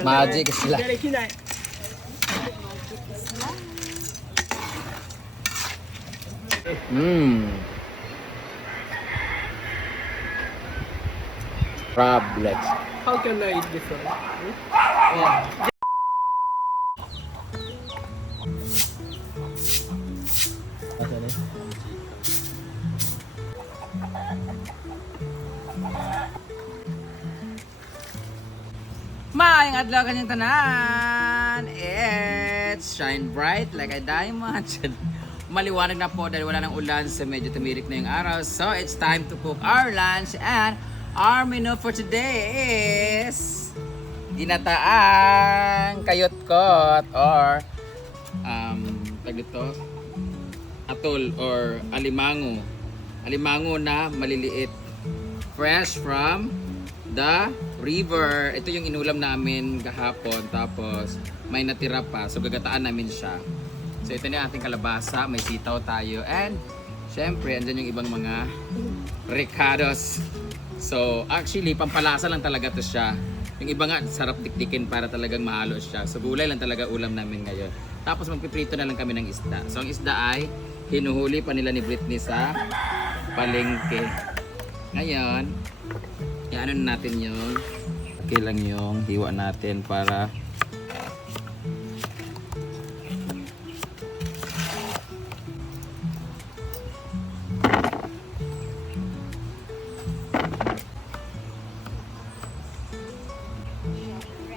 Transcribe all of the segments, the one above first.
Magic sila. Crab legs. How can I eat this one? Maayong adlaw kanyang tanan. It's shine bright like a diamond. Maliwanag na po dahil wala ng ulan sa medyo tumirik na yung araw. So it's time to cook our lunch and our menu for today is ginataang kayot-kot or atol or alimango. Alimango na maliliit. Fresh from the river. Ito yung inulam namin kahapon. Tapos may natira pa. So gagataan namin siya. So ito na ating kalabasa. May sitaw tayo. And syempre andyan yung ibang mga ricados. So actually pampalasa lang talaga to siya. Yung iba nga sarap dikdikin para talagang mahalo siya. So gulay lang talaga ulam namin ngayon. Tapos magpiprito na lang kami ng isda. So ang isda ay hinuhuli pa nila ni Britney sa palengke. Ngayon, ano natin yung okay lang yung hiwa natin para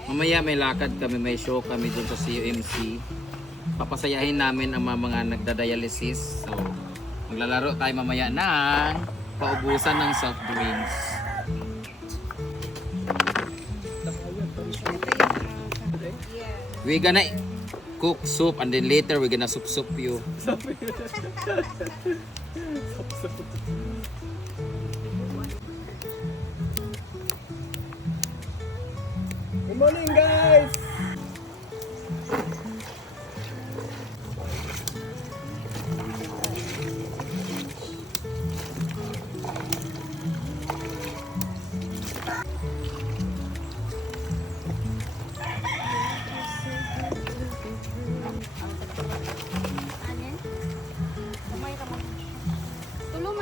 mamaya may lakad kami, may show kami dun sa CUMC. Papasayahin namin ang mga nagda-dialysis. So, maglalaro tayo mamaya ng paubusan ng soft drinks. We're gonna cook soup and then later we're gonna soup you. Good morning, guys!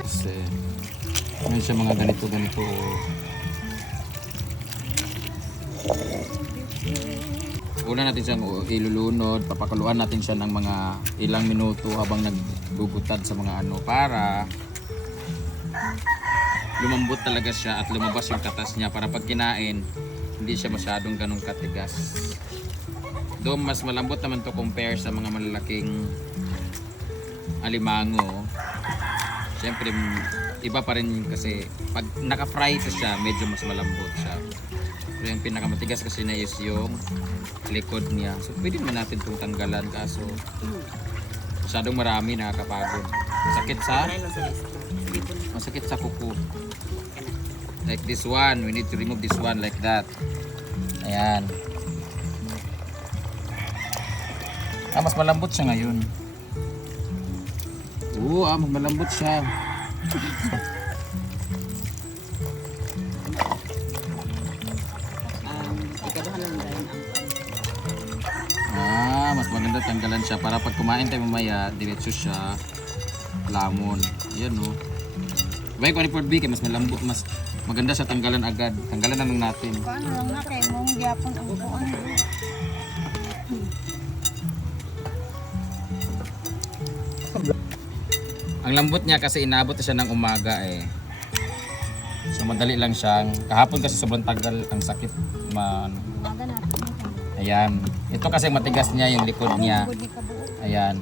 Kasi, meron siya mga ganito. Una natin siyang ilulunod, papakuluan natin siya ng mga ilang minuto habang nagbubutad sa mga para lumambot talaga siya at lumabas yung katas niya para pag kinain, hindi siya masyadong ganong katigas. Doon mas malambot naman to compare sa mga malalaking alimango. Siyempre, iba pa rin kasi pag naka-fry ito siya, medyo mas malambot siya. Pero yung pinakamatigas kasi na is yung likod niya. So pwede naman natin itong tanggalan kaso masyadong marami, nakakapagod. Masakit sa kuko. Like this one, we need to remove this one like that. Ayan. Mas malambot siya ngayon. Mas malambot siya. Mas maganda tanggalan siya para pag kumain tayo mamaya, diretso siya lamon. Ayan o. Baik ko ni Ford B, mas malambot, mas maganda siya tanggalan agad. Tanggalan na lang natin. Paano lang na kayo mong gyapon ang bukuan. Ang lambot niya kasi inabot na siya ng umaga eh. So madali lang siya. Kahapon kasi sobrang tagal, ang sakit. Umaga natin. Ayan. Ito kasi matigas niya yung likod niya. Ayan. Ayan.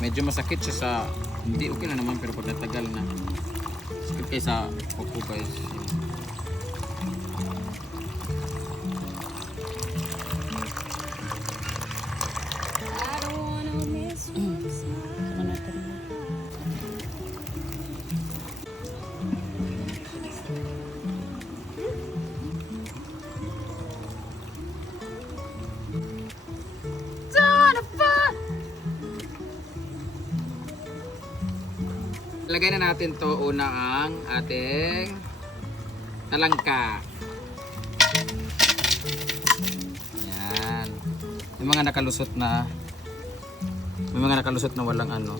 Medyo masakit siya sa, hindi okay lang naman pero pag natagal na. Sakit kayo sa kuko guys. Saka natin. Lagay na natin to una ang ating talangka. Yan. May mga nakalusot na walang ano.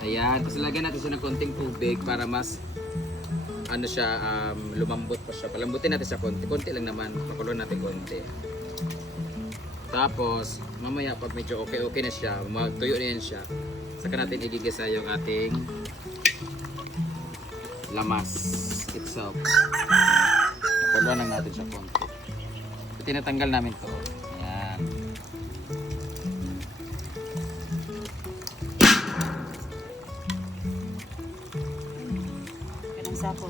Ayan, tapos lagyan natin siya ng konting tubig para mas ano siya, lumambot pa siya. Palambutin natin siya konti lang naman. Pakuluan natin konti. Tapos, mamaya pag medyo okay na siya, magtuyo na yan siya, saka natin igigisa yung ating lamas itself. Pakuluan lang natin siya konti. Tinatanggal namin to. Ayan. Ganang sapo.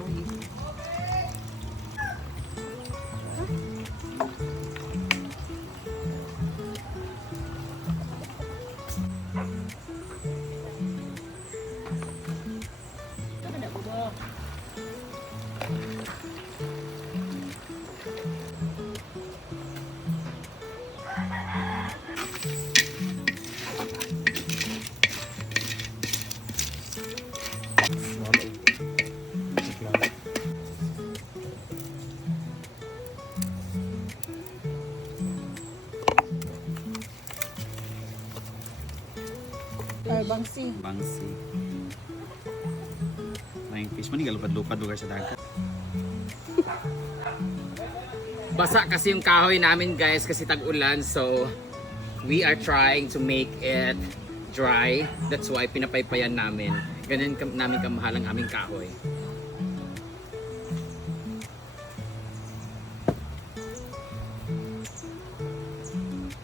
Bangsi. Bangsi. Maing fish man galupad-lupad lugar sa dagat. Basa kasi yung kahoy namin guys kasi tag-ulan, so we are trying to make it dry. That's why pinapaypayan namin. Ganyan namin kamahal ang aming kahoy.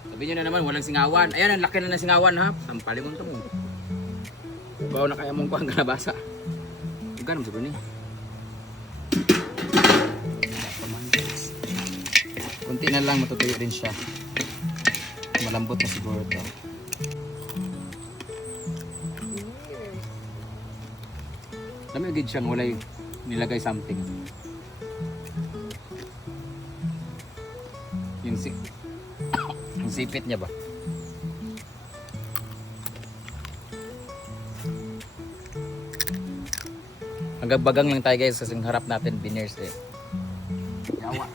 Sabi nyo na naman, walang singawan. Ayan, ang laki na ng singawan ha. Sampalin mo ito mo. Bawa na kaya mong kuhang kalabasa. Huwag ka naman sabi niya. Kunti na lang, matutuyo rin siya. Malambot na siguro ito. Lamigid siyang walay nilagay something. Yung sipit niya ba? Hanggang bagang lang tayo guys kasi harap natin biners eh. Yawa.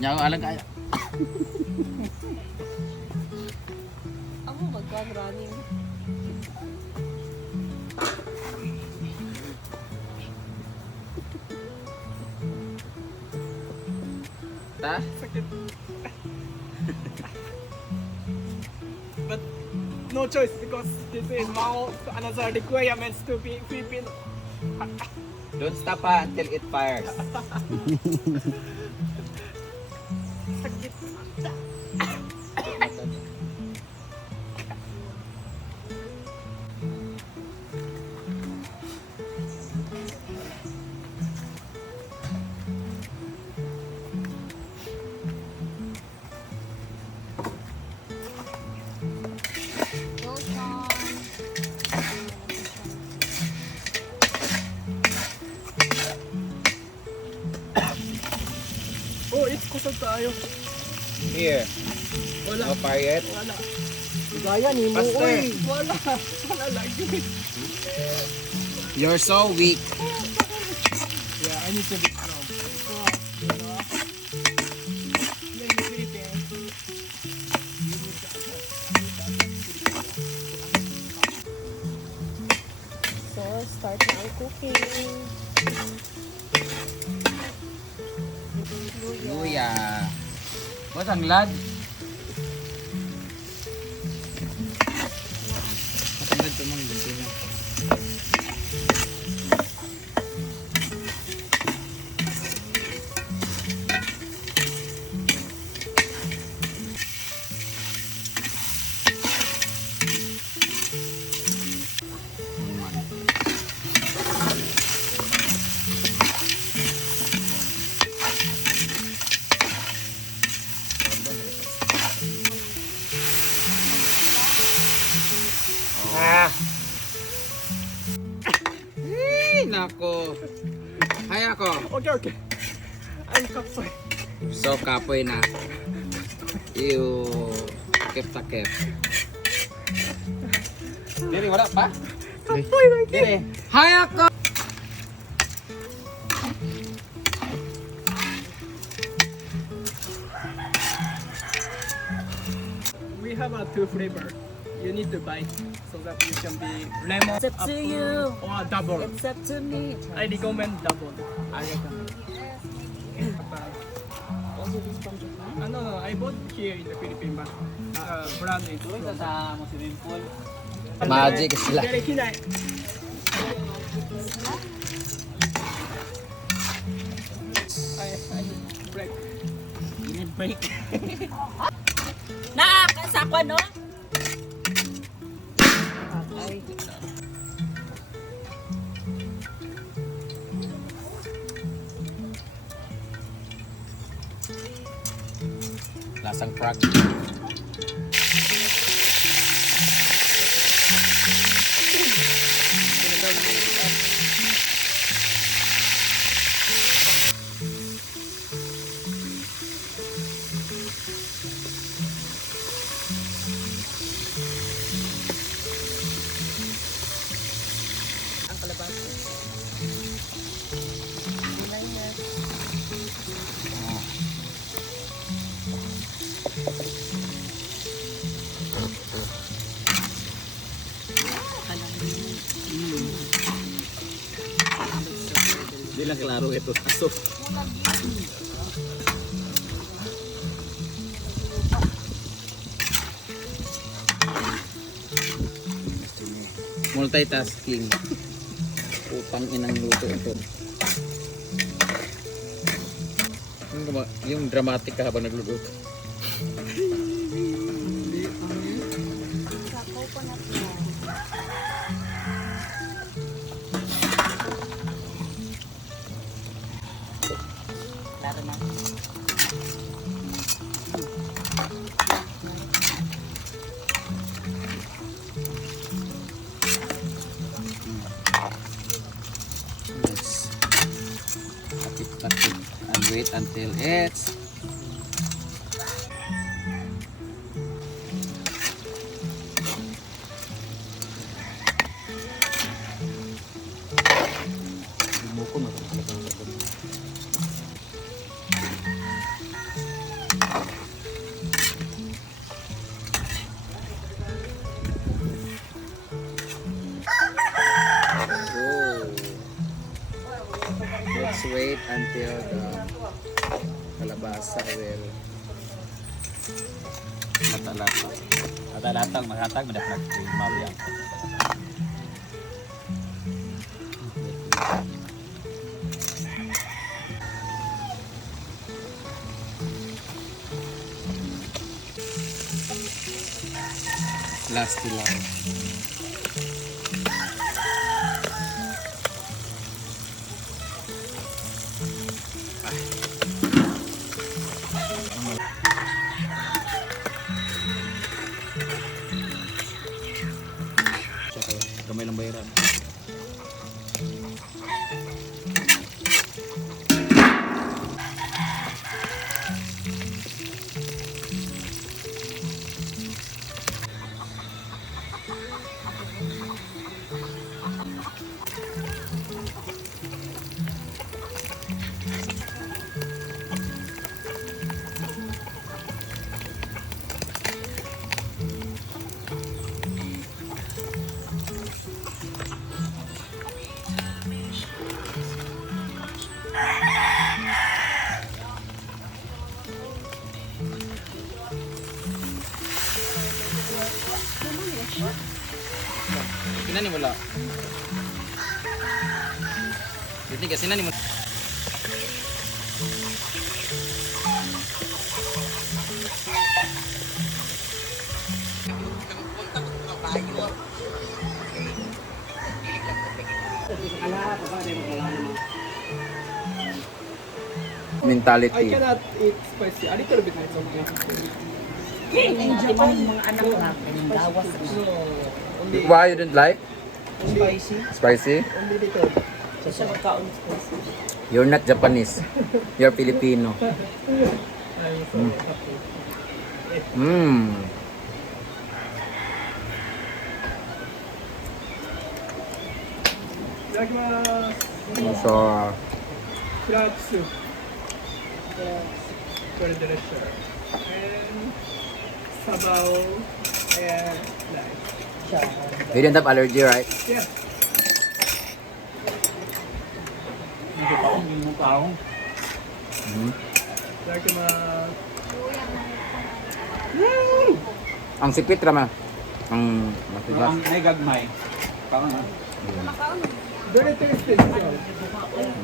Yawa alang kaya. Ako running. Ta? Sakit. But no choice because this is now another requirements to be Philippine. Don't stop ha until it fires. Sakit. Oh, it's kusog tayo. Here. Wala. No fire yet? Wala. Gaya ni mo. Pastor. Uy, wala. Wala lagi. You're so weak. Yeah, I need to be strong. So, you know, here in the Philippines, you need to So, start na ang cooking. Luya. What's ang lad? What's ang lad ito mga gusto na? nako. Hay ako. Okay, okay. I'm kapoy. So, kapoy na. Takip-takip. Dili, wala pa? Kapoy lagi. Dili. Hay ako! We have a two flavor. You need to buy so that you can be lemon, It's up to apple, you. or double. It's up to me. I recommend double. I recommend. Also this from Japan? No, I bought here in the Philippines, but brand is Magic sila. Very hinay. I break. Break. Nakakasakwa, no? Ay. Lasang frog. Ang kalabasa. Gulay na. Hindi lang klaro ito. Aso. Multitasking. Upang inang luto ito. Yung dramatic ka habang nagluluto. Sakaw pa na ito. Laro na. Let's takip and wait until it's let's wait until the kalabasa will Matalatang. Matalatang, mahatag, madaplag. Mabiyang. last lang. Tsaka, gamay lang bayaran. Sina ni wala. Dito kasi na ni mo. I Mentality. cannot eat spicy. A little bit is okay. Di ba yung mga anak na gawas? No, only Why you didn't like spicy. spicy? Only little. Kasi siya magkaon spicy. You're not Japanese. You're Filipino. I'm so happy. Mmm. Itadakimasu. So, Crab soup. Very delicious. And sabaw and rice. you didn't have allergy, right? Yeah. Hindi pa akong yung taong. Mm. Itadakimasu. Ang sipit rama. Ang matigas. Ang may gagmay. Parang Very tasty.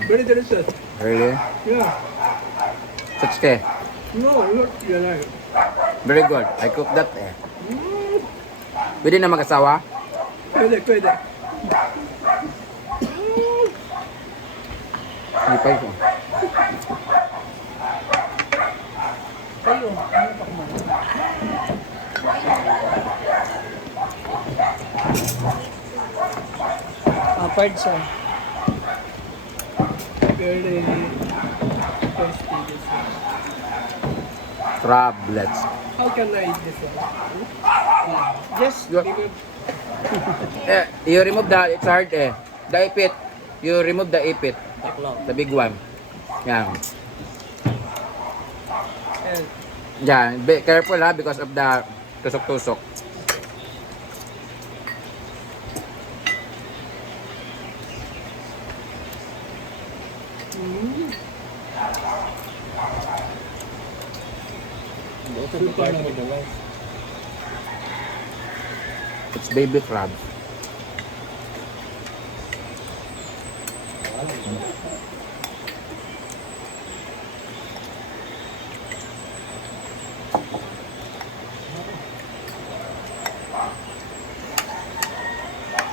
Very delicious. Really? Yeah. Sutsuke. No, not yellow. Very good. I cook that eh. Pwede na mag-asawa? Pwede, pwede. Hindi pa ito. Kayo, ano pa kumain? Pard siya. Very tasty this one. Crab, let's. How can I eat this one? Just Good. remove. You remove the, it's hard eh. The ipit. You remove the ipit. Taklog. The big one. Yan. And Yan. Be careful ha because of the tusok-tusok. super with the rice. It's baby crab.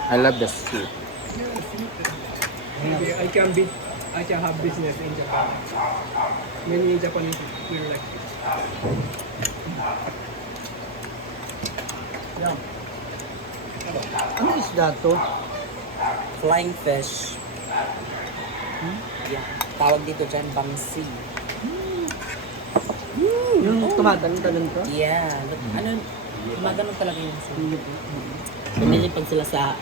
I love the soup. Maybe I can have business in Japan. Many Japanese will like it. Ano isda to? Flying fish. Yeah. Tawag dito dyan, bangsi. Yung tumatalon-talon to? Yeah. Ano, maganon talaga yung sila. Lumilipad sila sa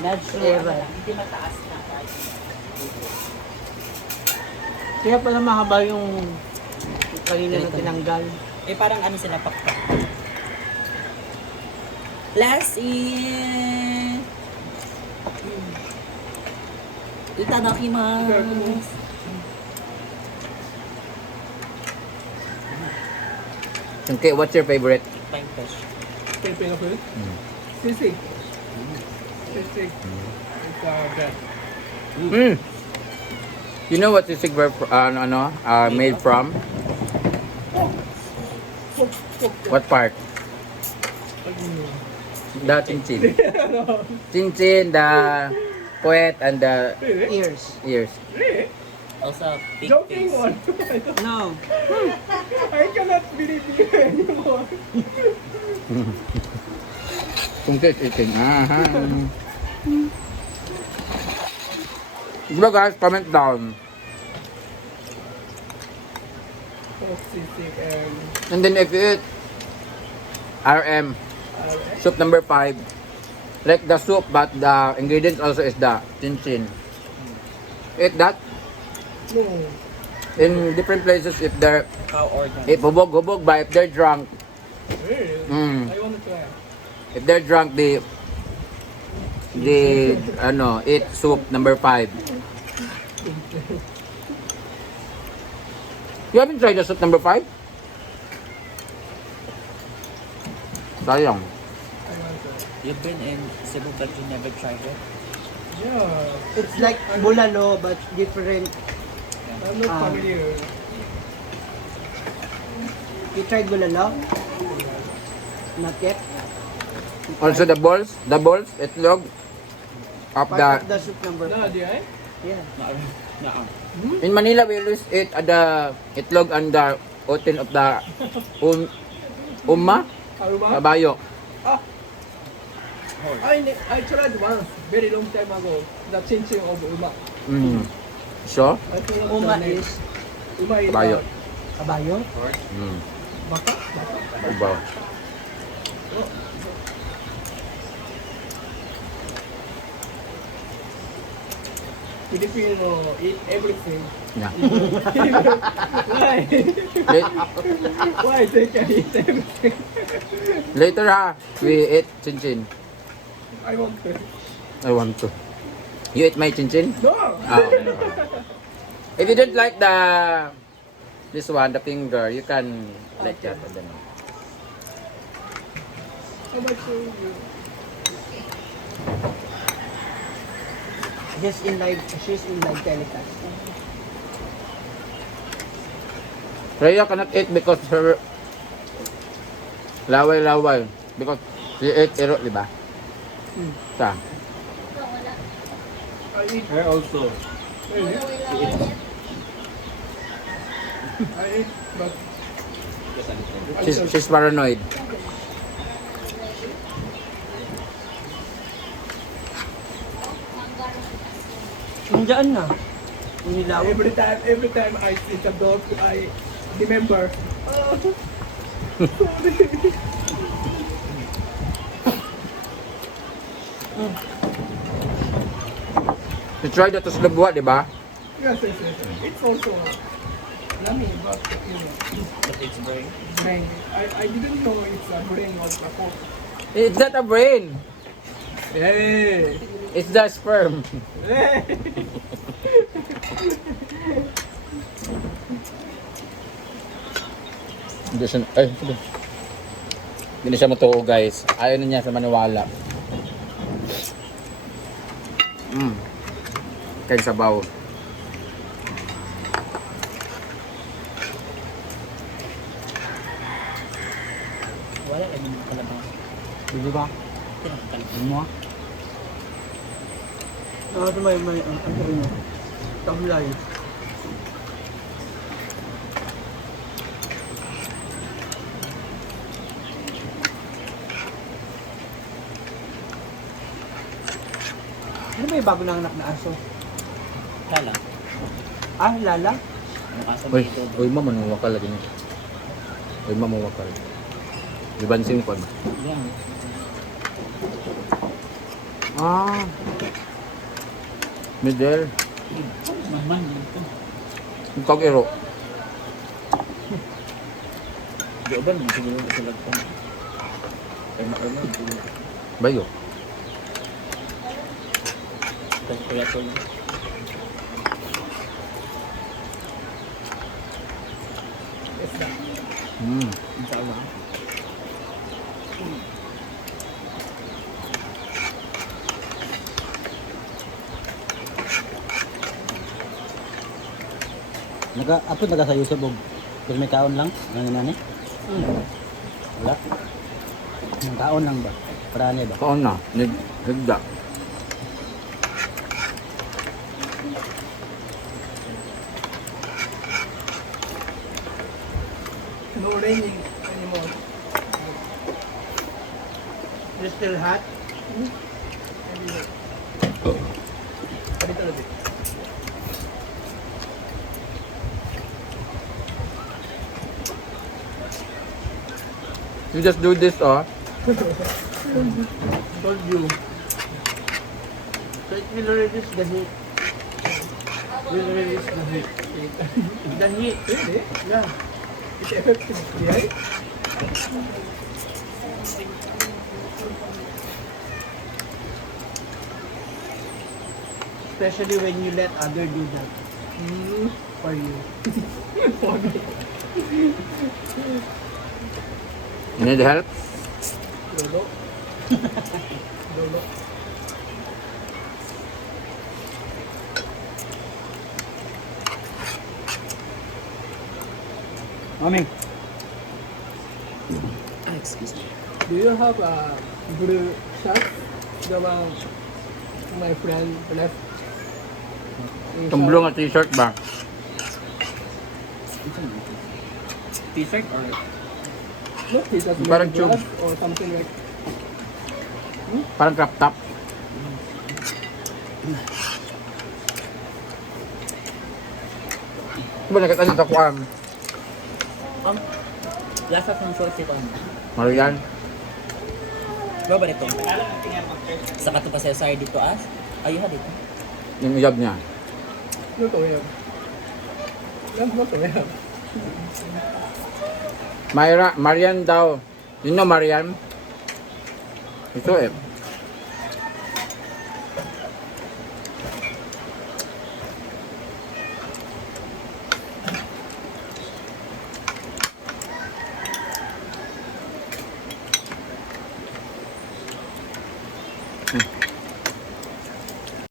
Natural. hindi mataas na. Kaya pala mahaba yung kanina na tinanggal. Eh parang ano sila pakpak. Last is... Itadakimasu. Okay, what's your favorite? Flying fish. Filipino food? Sisig. Sisig. It's best. Mm. You know what sisig were made from? What part? The chinchin. Chinchin, the puwet, and the Ears. ears. Really? Also, big Joking face. one. No. I cannot believe you anymore. Chinchin, chinchin. Aha. Diba guys, comment down. Pork sisig and And then if you eat RM, soup number 5, like the soup but the ingredients also is the chinchin. Eat that no. in different places if they're Cow organ. hubog ba if they're drunk. Really? Mm. I want to try. If they're drunk, they eat soup number 5. You haven't tried the soup number 5? Sayang. I want to. You've been in Cebu but you never tried it? Yeah. It's like bulalo but different. I'm not familiar. You tried bulalo? Not yet? Also the balls, itlog of Part the of the soup number No, 5. di ay? Yeah. in Manila we always eat the itlog and the otin of the umma, Aruba? kabayo. I tried once, very long time ago, the chinchin of Uma. Mm. So? I think Uma the next- is Uma is Kabayo. kabayo. Mm. Baka? Ubaw. Filipino eat everything. Yeah. Why? Why they can eat everything? Later ha, we eat chinchin. I want to. I want to. You eat my chinchin? No! Oh. If you don't like this one, the finger, you can like that. I don't know. How much do you? She's in live telecast. Rhea cannot eat because her laway because she ate ero, di ba? Ta. I eat. I also. Really? I eat, but She's paranoid. Nandiyan na. Inilaw. every time I see the dog, I remember. Oh, sorry. You tried that to slabwa, di ba? Yes. It's also yummy, but you know, But it's brain. brain. I didn't know it's a brain of a pork. It's not a brain. Hey! It's the sperm. Hey! Hindi siya, hindi na siya matuo guys. Ayaw na niya sa maniwala. Kain sabaw. Wala ka din pala ba? Di ba? Tinakal. Mo? Ito may ang ano rin yun. Tamlay. Ano ba yung bago ng anak na aso? Kala. Ah, Lala? Uy, manuwakal lagi niya. Uy, mamuwakal. Libansin ko ba? Yan. Ah. Middle. Maman dito. Yung kag-iro. Di ba naman siguro sa lagpan. Kaya siguro. Bayo. Kaya to lang. Inshallah. Apo nagasayo sa bog. Pero may kaon lang, ano nani? Wala. Yung kaon lang ba? Para ba? Kaon na. Nagda. No raining anymore. You're still hot? A little bit. You just do this, oh. Told you. So it will reduce the heat. Will reduce the heat. The heat. Really? Yeah. It's effective, right? Especially when you let other do that for you. For me. You need help? Lolo. Lolo. Mami, Excuse me. Do you have a blue shirt? The one my friend left. Itong blue nga t-shirt ba? T-shirt or No, he doesn't Parang make tube. glass or something like. Parang crop top. Ba nagkatanin sa kuan? Lasa ng sauce ito. Marian. Diba ba nito? Sa kato pa sa dito ayuha dito. Yung iyab niya. Luto yan. Yan, luto yan. Marian daw. You know Marian? Ito eh.